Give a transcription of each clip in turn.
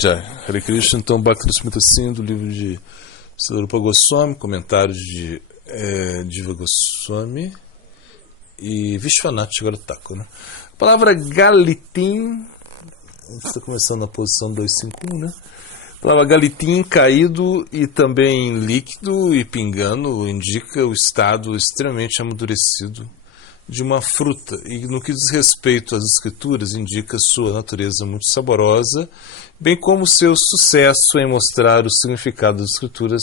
Já. Hare Krishna, então, Bhakti Smrita Sindhu, do livro de Srilarupa Goswami, comentários de Diva Goswami e Vishwanath Chakravarti, né? A palavra galitim, a gente está começando na posição 251, né? A palavra galitim, caído e também líquido e pingando, indica o estado extremamente amadurecido de uma fruta, e no que diz respeito às escrituras, indica sua natureza muito saborosa, bem como seu sucesso em mostrar o significado das escrituras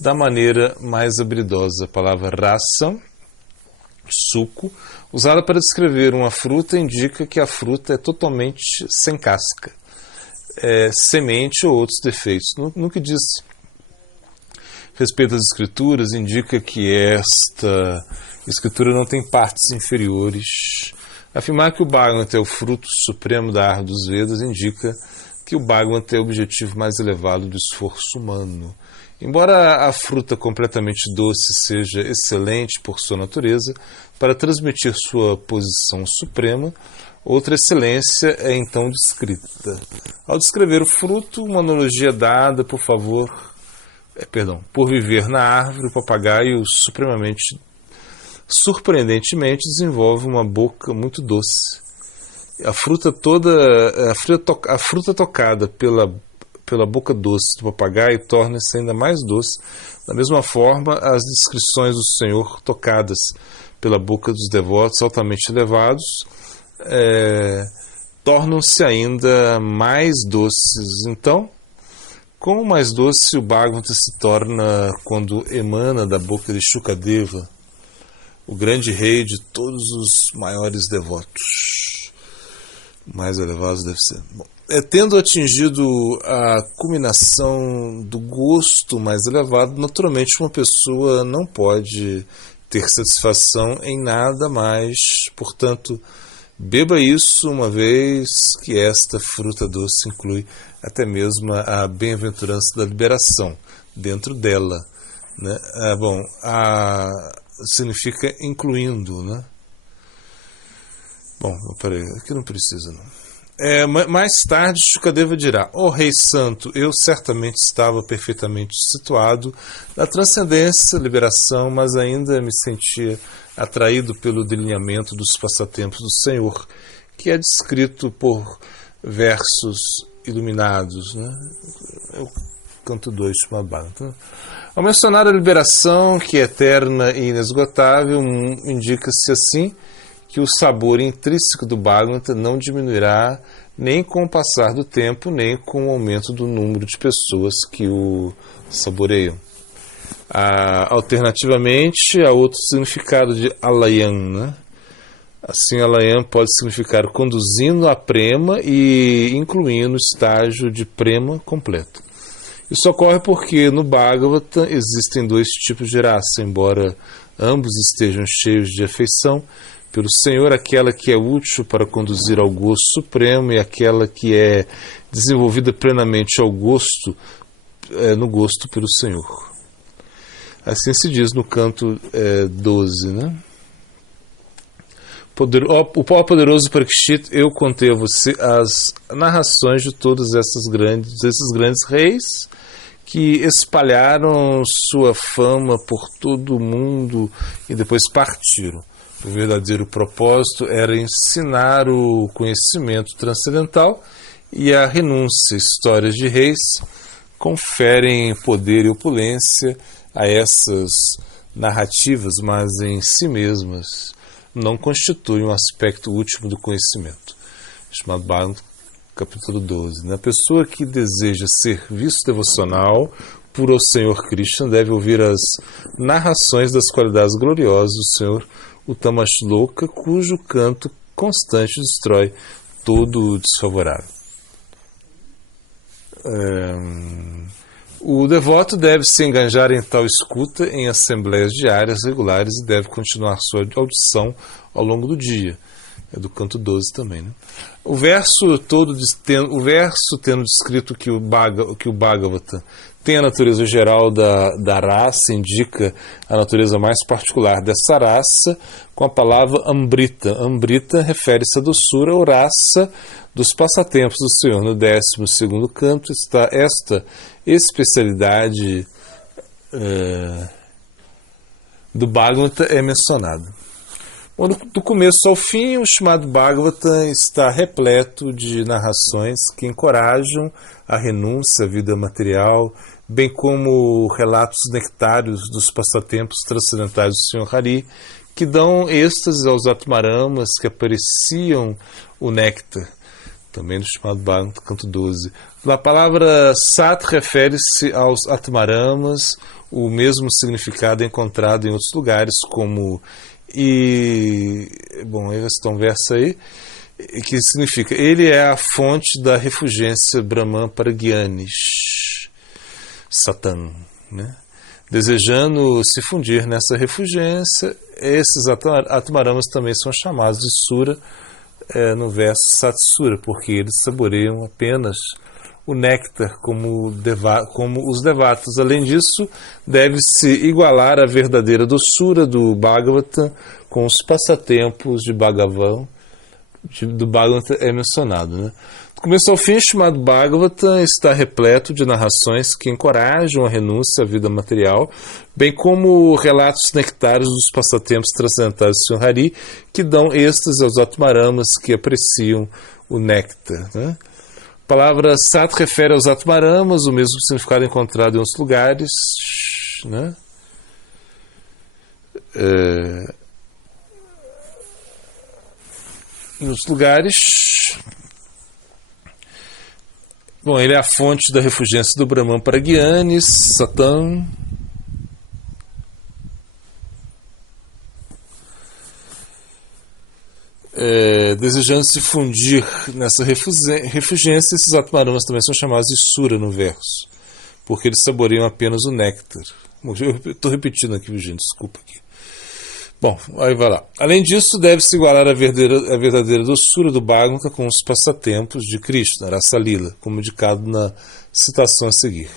da maneira mais habilidosa. A palavra rasa, suco, usada para descrever uma fruta, indica que a fruta é totalmente sem casca, semente ou outros defeitos. No que diz respeito às escrituras, indica que esta escritura não tem partes inferiores. Afirmar que o Bhagavata é o fruto supremo da árvore dos Vedas indica que o Bhagavata é o objetivo mais elevado do esforço humano. Embora a fruta completamente doce seja excelente por sua natureza, para transmitir sua posição suprema, outra excelência é então descrita. Ao descrever o fruto, uma analogia dada, por viver na árvore, o papagaio surpreendentemente desenvolve uma boca muito doce. A fruta tocada pela boca doce do papagaio torna-se ainda mais doce. Da mesma forma, as descrições do Senhor tocadas pela boca dos devotos altamente elevados tornam-se ainda mais doces. Então, quão mais doce o Bhagavata se torna quando emana da boca de Shukadeva, o grande rei de todos os maiores devotos. Mais elevados deve ser. Bom, tendo atingido a culminação do gosto mais elevado, naturalmente uma pessoa não pode ter satisfação em nada mais. Portanto, beba isso uma vez que esta fruta doce inclui até mesmo a bem-aventurança da liberação dentro dela, né? Significa incluindo, né? Bom, peraí, aqui não precisa não. Mais tarde, Shukadeva dirá: ó Rei Santo, eu certamente estava perfeitamente situado na transcendência, liberação, mas ainda me sentia atraído pelo delineamento dos passatempos do Senhor, que é descrito por versos iluminados, né? Eu canto 2, Bhagavatam. Ao mencionar a liberação, que é eterna e inesgotável, indica-se assim que o sabor intrínseco do Bhagavata não diminuirá nem com o passar do tempo, nem com o aumento do número de pessoas que o saboreiam. Alternativamente, há outro significado de alayam, né? Assim, alayam pode significar conduzindo a prema e incluindo o estágio de prema completo. Isso ocorre porque no Bhagavata existem dois tipos de raça, embora ambos estejam cheios de afeição pelo Senhor, aquela que é útil para conduzir ao gosto supremo e aquela que é desenvolvida plenamente no gosto pelo Senhor. Assim se diz no canto 12, né? O Pó Poderoso Parikshit, eu contei a você as narrações de todos esses grandes reis que espalharam sua fama por todo o mundo e depois partiram. O verdadeiro propósito era ensinar o conhecimento transcendental e a renúncia. Histórias de reis conferem poder e opulência a essas narrativas, mas em si mesmas não constituem um aspecto último do conhecimento. Chamado Bhagavatam, capítulo 12. A pessoa que deseja serviço devocional puro ao Senhor Krishna deve ouvir as narrações das qualidades gloriosas do Senhor Uttama Shloka, cujo canto constante destrói todo o desfavorável. O devoto deve se engajar em tal escuta em assembleias diárias regulares e deve continuar sua audição ao longo do dia. É do canto 12 também, né? O verso tendo descrito que o Bhagavata tem a natureza geral da raça, indica a natureza mais particular dessa raça com a palavra Amrita. Amrita refere-se à doçura ou raça dos passatempos do Senhor. No 12º canto está esta especialidade do Bhagavata é mencionada. Bom, do começo ao fim, o chamado Bhagavata está repleto de narrações que encorajam a renúncia à vida material, bem como relatos nectários dos passatempos transcendentais do Senhor Hari, que dão êxtase aos Atmaramas que apreciam o néctar, também no chamado Bhagavata, canto 12. A palavra Sat refere-se aos Atmaramas, o mesmo significado é encontrado em outros lugares, como esse é um verso aí, que significa: ele é a fonte da refugência Brahman para Gyanis, Satan, né? Desejando se fundir nessa refugência, esses Atmaramas também são chamados de Sura no verso Satsura, porque eles saboreiam apenas o néctar como os devatas. Além disso, deve-se igualar a verdadeira doçura do Bhagavata com os passatempos do Bhagavata é mencionado, né? Do começo ao fim, o chamado Bhagavata está repleto de narrações que encorajam a renúncia à vida material, bem como relatos nectários dos passatempos transcendentais do Senhor Hari, que dão êxtase aos Atmaramas que apreciam o néctar, né? A palavra Sat refere aos Atmaramas, o mesmo significado encontrado em outros lugares, né? Em outros lugares. Bom, ele é a fonte da refugência do Brahman para Gyanis, Satan. Desejando se fundir nessa refugência, esses Atmaramas também são chamados de Sura no verso, porque eles saboreiam apenas o néctar. Eu estou repetindo aqui, gente, desculpa aqui. Bom, aí vai lá. Além disso, deve-se igualar a verdadeira doçura do Bhagavata com os passatempos de Krishna, Rasa Lila, como indicado na citação a seguir.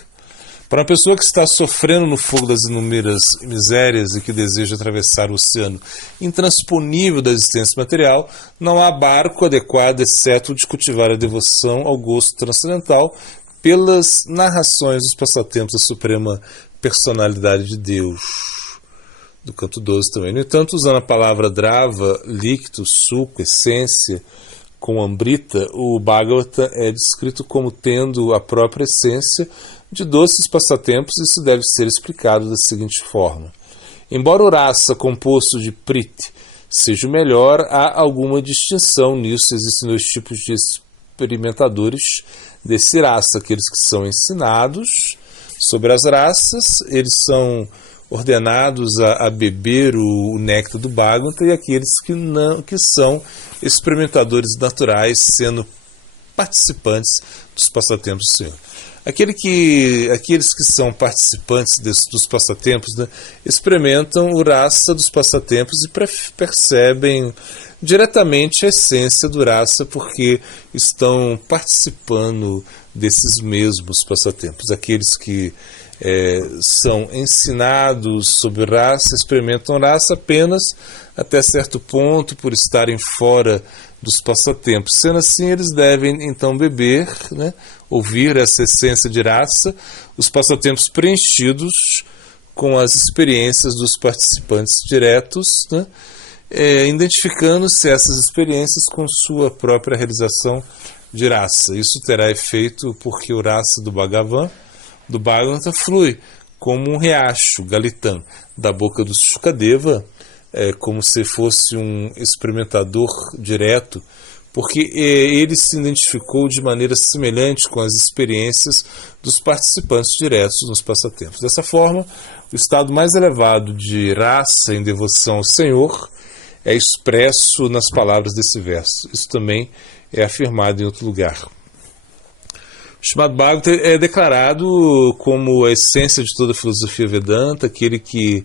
Para uma pessoa que está sofrendo no fogo das inúmeras misérias e que deseja atravessar o oceano intransponível da existência material, não há barco adequado, exceto o de cultivar a devoção ao gosto transcendental pelas narrações dos passatempos da Suprema Personalidade de Deus, do canto 12 também. No entanto, usando a palavra drava, líquido, suco, essência, com ambrita, o Bhagavata é descrito como tendo a própria essência de doces passatempos. Isso deve ser explicado da seguinte forma: embora o rasa composto de priti seja o melhor, há alguma distinção nisso. Existem dois tipos de experimentadores desse rasa: aqueles que são ensinados sobre as raças, eles são ordenados a beber o néctar do Bhagavata, e aqueles que são experimentadores naturais, sendo participantes dos passatempos do Senhor. Aqueles que são participantes dos passatempos, né, experimentam o rasa dos passatempos e percebem diretamente a essência do rasa, porque estão participando desses mesmos passatempos. Aqueles que são ensinados sobre rasa experimentam rasa apenas até certo ponto, por estarem fora dos passatempos. Sendo assim, eles devem então beber, né, ouvir essa essência de rasa, os passatempos preenchidos com as experiências dos participantes diretos, né, identificando-se essas experiências com sua própria realização de rasa. Isso terá efeito porque o rasa do Bhagavata flui como um riacho, Galitam, da boca do Shukadeva, como se fosse um experimentador direto, porque ele se identificou de maneira semelhante com as experiências dos participantes diretos nos passatempos. Dessa forma, o estado mais elevado de rasa em devoção ao Senhor é expresso nas palavras desse verso. Isso também é afirmado em outro lugar. O chamado Bhagavata é declarado como a essência de toda a filosofia Vedanta, aquele que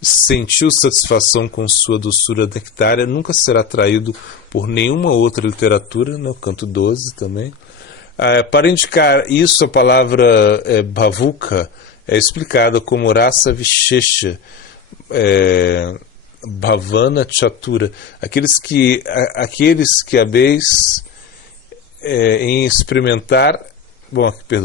sentiu satisfação com sua doçura nectária, nunca será atraído por nenhuma outra literatura, no canto 12 também. Para indicar isso, a palavra bhavuka é explicada como rasa vishesha, bhavana chatura, aqueles que habeis em experimentar,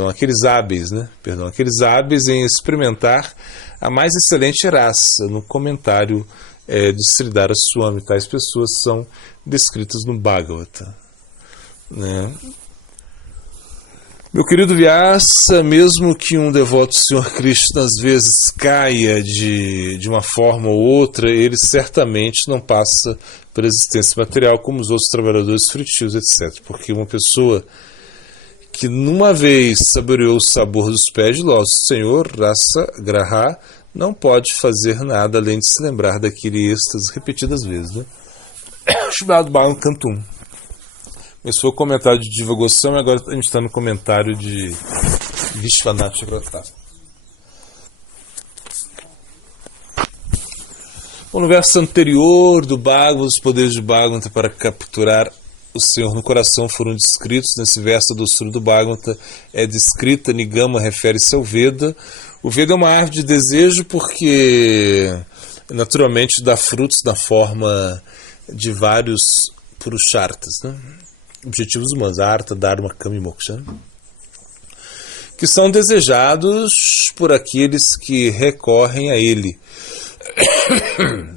aqueles hábeis, né? Aqueles hábeis em experimentar a mais excelente raça. No comentário de Sridhara Swami, tais pessoas são descritas no Bhagavata, né? Meu querido Vyasa, mesmo que um devoto do Senhor Krishna às vezes caia de uma forma ou outra, ele certamente não passa pela existência material como os outros trabalhadores frutíferos, etc. Porque uma pessoa que numa vez saboreou o sabor dos pés de lótus do Senhor, Rasa Graha, não pode fazer nada além de se lembrar daquele êxtase repetidas vezes, né? Chamado Bhagavatam Canto 1. Esse foi o comentário de Diva Goswami, agora a gente está no comentário de Vishwanath Chakravarti. Bom, no verso anterior do Bhagavatam, os poderes de Bhagavatam para capturar o Senhor no coração foram descritos. Nesse verso, a doçura do Bhagavatam é descrita. Nigama refere-se ao Veda. O Veda é uma árvore de desejo porque naturalmente dá frutos na forma de vários purusharthas, né? Objetivos humanos, Artha, Dharma, Kama e Moksha, que são desejados por aqueles que recorrem a ele.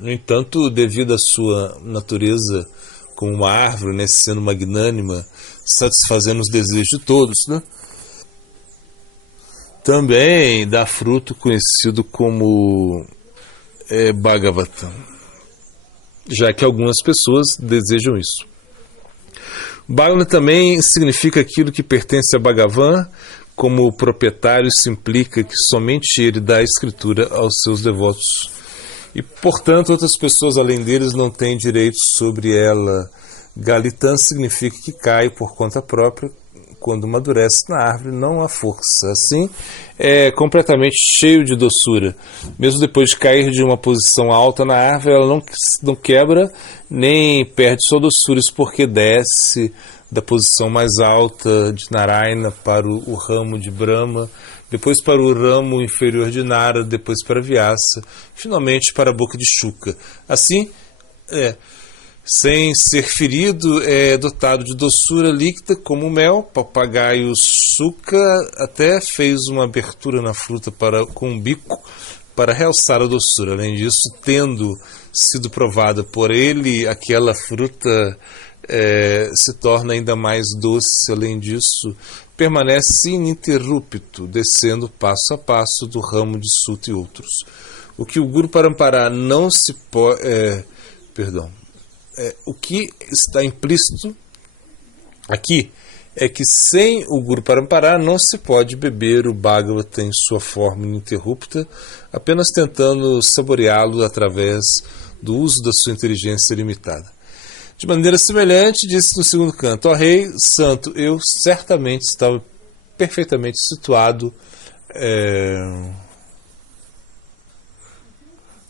No entanto, devido à sua natureza como uma árvore, né, sendo magnânima, satisfazendo os desejos de todos, né, também dá fruto conhecido como Bhagavatam, já que algumas pessoas desejam isso. Bhagavan também significa aquilo que pertence a Bhagavan. Como proprietário, isso implica que somente ele dá a escritura aos seus devotos. E, portanto, outras pessoas além deles não têm direito sobre ela. Galitan significa que cai por conta própria quando amadurece na árvore, não há força. Assim, é completamente cheio de doçura. Mesmo depois de cair de uma posição alta na árvore, ela não quebra nem perde sua doçura, isso porque desce da posição mais alta de Narayana para o ramo de Brahma, depois para o ramo inferior de Nara, depois para Vyasa, finalmente para a boca de Shuka. Assim, sem ser ferido, é dotado de doçura líquida como mel. Papagaio Suka até fez uma abertura na fruta com um bico para realçar a doçura. Além disso, tendo sido provada por ele, aquela fruta se torna ainda mais doce. Além disso, permanece ininterrupto, descendo passo a passo do ramo de Suta e outros. O que o Guru Parampara não se pode... o que está implícito aqui é que sem o Guru Parampara não se pode beber o Bhagavatam em sua forma ininterrupta, apenas tentando saboreá-lo através do uso da sua inteligência limitada. De maneira semelhante, disse no segundo canto: ó Rei Santo, eu certamente estava perfeitamente situado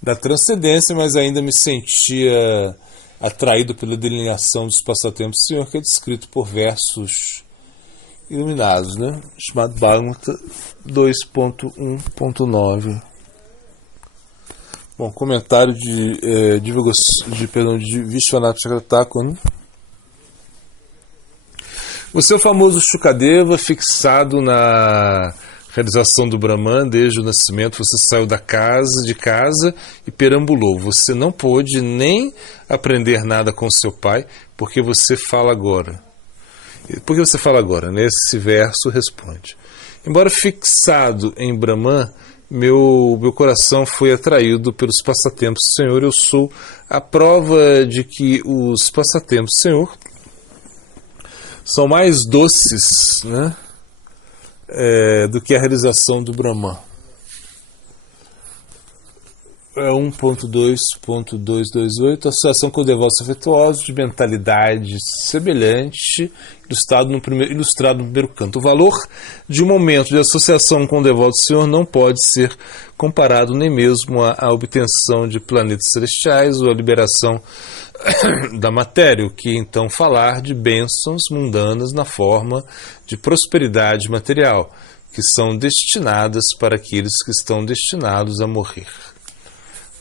na transcendência, mas ainda me sentia atraído pela delineação dos passatempos do Senhor, que é descrito por versos iluminados, né? Chamado Bhagavatam 2.1.9. Bom, comentário de Vishwanath Chakravarti, né? Você é o famoso Shukadeva, fixado na realização do Brahman. Desde o nascimento você saiu de casa e perambulou. Você não pôde nem aprender nada com seu pai, porque você fala agora. Por que você fala agora? Nesse verso responde: embora fixado em Brahman, meu coração foi atraído pelos passatempos do Senhor. Eu sou a prova de que os passatempos do Senhor são mais doces, né, do que a realização do Brahman. 1.2.228, associação com devotos afetuosos de mentalidade semelhante, ilustrado no primeiro canto. O valor de um momento de associação com o devoto do Senhor não pode ser comparado nem mesmo à obtenção de planetas celestiais ou à liberação da matéria, o que então falar de bênçãos mundanas na forma de prosperidade material, que são destinadas para aqueles que estão destinados a morrer.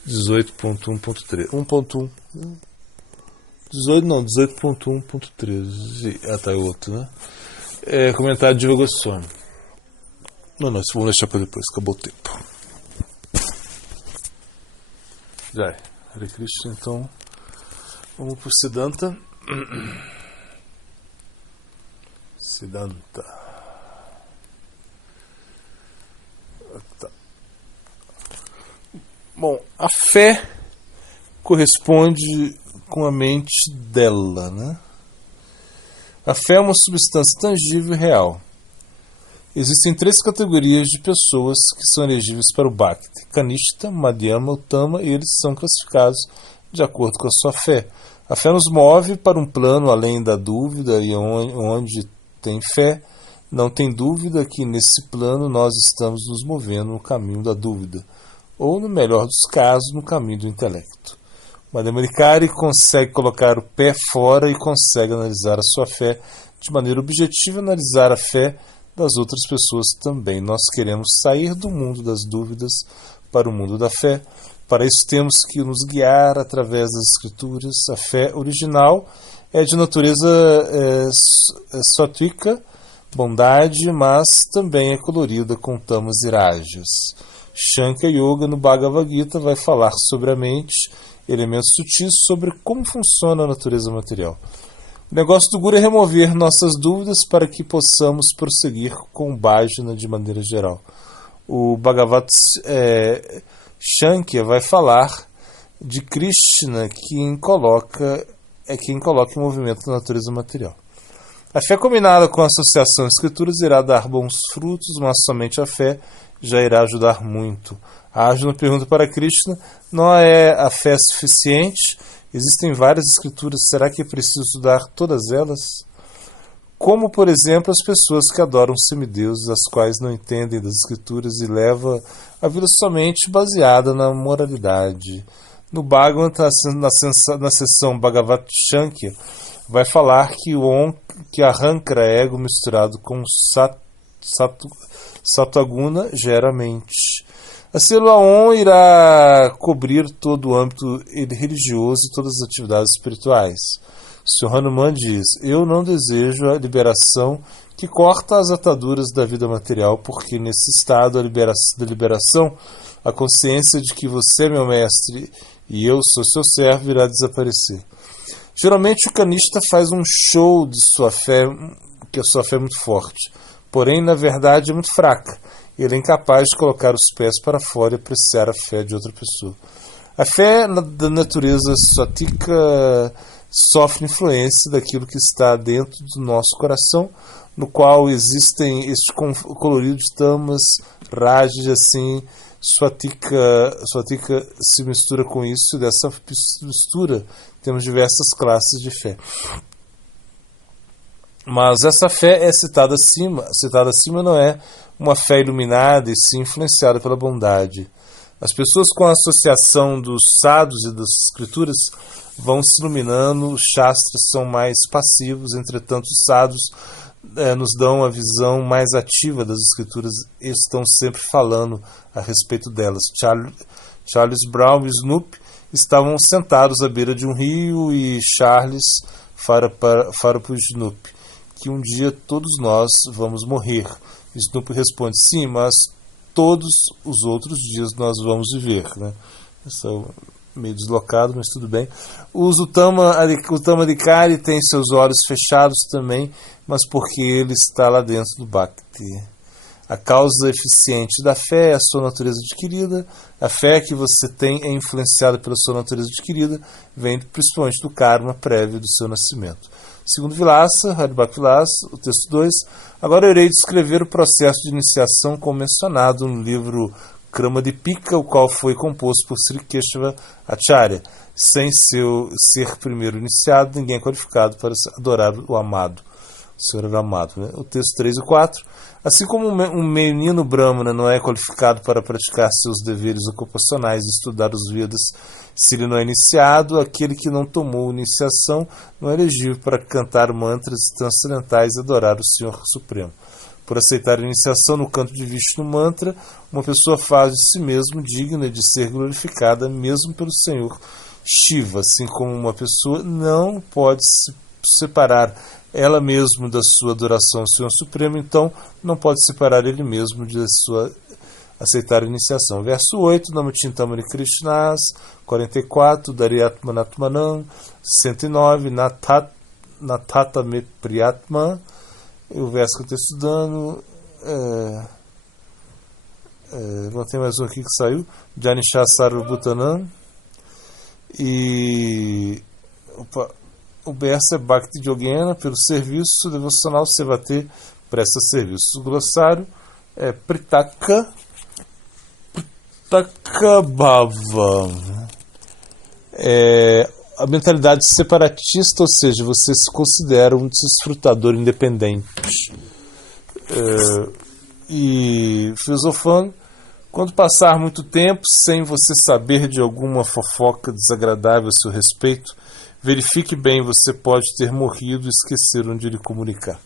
18.1.3 1.1 18.1.13. Ah, tá, é outro, né? Comentário de divulgação. Não, isso vamos deixar para depois, acabou o tempo. Já é. Hare Krishna, então. Vamos para o Siddhanta. Siddhanta. Tá. Bom, a fé corresponde com a mente dela, né? A fé é uma substância tangível e real. Existem 3 categorias de pessoas que são elegíveis para o Bhakti: Kanishta, Madhyama, Uttama, e eles são classificados de acordo com a sua fé. A fé nos move para um plano além da dúvida, e onde tem fé, não tem dúvida que nesse plano nós estamos nos movendo no caminho da dúvida, ou, no melhor dos casos, no caminho do intelecto. Madhyamadikari consegue colocar o pé fora e consegue analisar a sua fé de maneira objetiva e analisar a fé das outras pessoas também. Nós queremos sair do mundo das dúvidas para o mundo da fé. Para isso temos que nos guiar através das escrituras. A fé original é de natureza sattvica, bondade, mas também é colorida com tamas e rajas. Shankya Yoga no Bhagavad Gita vai falar sobre a mente, elementos sutis, sobre como funciona a natureza material. O negócio do Guru é remover nossas dúvidas para que possamos prosseguir com Bhajana de maneira geral. O Bhagavad Shankya vai falar de Krishna, quem coloca em movimento a natureza material. A fé combinada com a associação às escrituras irá dar bons frutos, mas somente a fé já irá ajudar muito. A Arjuna pergunta para Krishna: não é a fé suficiente? Existem várias escrituras, será que é preciso estudar todas elas? Como, por exemplo, as pessoas que adoram semideuses, as quais não entendem das escrituras e levam a vida somente baseada na moralidade. No Bhagavata, na seção Bhagavad Shankya, vai falar que Ahankara, ego misturado com Sataguna, gera mente. A célula ON irá cobrir todo o âmbito religioso e todas as atividades espirituais. O Sr. Hanuman diz: eu não desejo a liberação que corta as ataduras da vida material, porque nesse estado da liberação, a consciência de que você é meu mestre e eu sou seu servo irá desaparecer. Geralmente o Kanishta faz um show de sua fé, que a sua fé é muito forte, porém na verdade é muito fraca. Ele é incapaz de colocar os pés para fora e apreciar a fé de outra pessoa. A fé da natureza sattvica sofre influência daquilo que está dentro do nosso coração, no qual existem este colorido de tamas, rajas, assim, sattvica se mistura com isso, e dessa mistura temos diversas classes de fé. Mas essa fé é citada acima. Citada acima não é uma fé iluminada e sim influenciada pela bondade. As pessoas com a associação dos sadhus e das escrituras vão se iluminando, os shastras são mais passivos, entretanto os sadhus nos dão a visão mais ativa das escrituras e estão sempre falando a respeito delas. Charles Brown e Snoop estavam sentados à beira de um rio e Charles fala para o Snoop que um dia todos nós vamos morrer. Snoop responde: sim, mas todos os outros dias nós vamos viver, né? Isso é meio deslocado, mas tudo bem. O Tamadikari tem seus olhos fechados também, mas porque ele está lá dentro do Bhakti. A causa eficiente da fé é a sua natureza adquirida. A fé que você tem é influenciada pela sua natureza adquirida, vem principalmente do karma prévio do seu nascimento. Segundo Vilasa, Haribhakti Vilasa, o texto 2, agora eu irei descrever o processo de iniciação como mencionado no livro Kramadipika, o qual foi composto por Sri Keshava Acharya. Sem ser primeiro iniciado, ninguém é qualificado para adorar o amado. O Senhor era amado. Né? O texto 3 e 4. Assim como um menino Brahmana não é qualificado para praticar seus deveres ocupacionais e estudar os Vedas se ele não é iniciado, aquele que não tomou iniciação não é elegível para cantar mantras transcendentais e adorar o Senhor Supremo. Por aceitar a iniciação no canto de Vishnu Mantra, uma pessoa faz de si mesmo digna de ser glorificada mesmo pelo Senhor Shiva, assim como uma pessoa não pode se separar ela mesma da sua adoração ao Senhor Supremo, então não pode separar ele mesmo de sua aceitar a iniciação. Verso 8, Namuchintamani Krishnas, 44, Daryatmanatmanam, 109, Natatame Priyatma. O verso que eu estou estudando tem mais um aqui que saiu, Janisha Sarvabhutanam, e o verso é Bhakti Yogena, pelo serviço devocional Sevate presta serviço. O glossário é Pritaka Bhava, a mentalidade separatista, ou seja, você se considera um desfrutador independente. E filosofando, quando passar muito tempo sem você saber de alguma fofoca desagradável a seu respeito, verifique bem, você pode ter morrido e esquecer onde lhe comunicar.